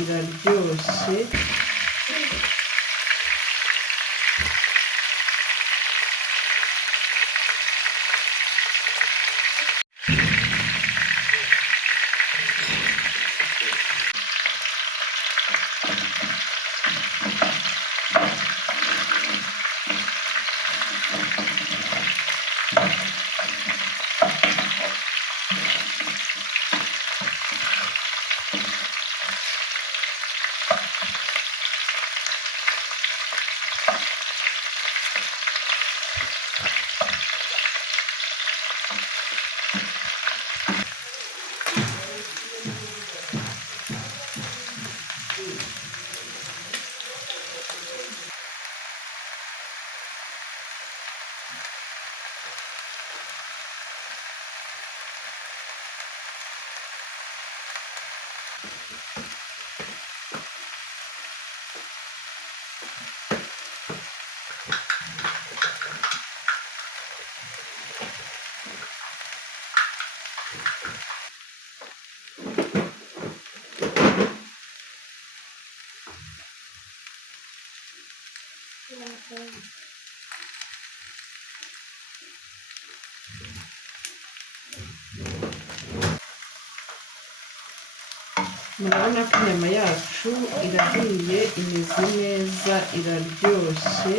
iraryoshye. Murabona ko inyama yacu irahiye, imeze neza, iraryoshye,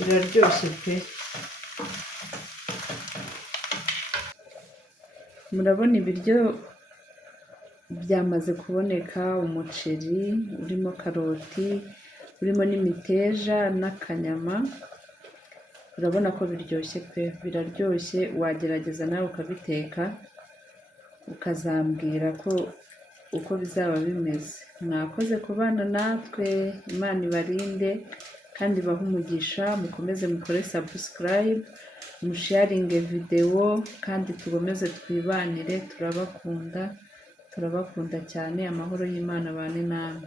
iraryoshye pe. Murabona ibiryo byamaze kuboneka, umuceri urimo karoti, urimo n'imiteja n'akanyama. Urabona ko biryoshye pe, biraryoshye. Wagerageza nawe ukabiteka ukazambwira ko uko bizaba bimeze. Mwakoze kubana natwe, Imana ibarinde kandi ibahe umugisha. Mukomeze mukore subscribe, musharinge video, kandi tugomeze twibanire. Turabakunda cyane. Amahoro y'Imana abane namwe.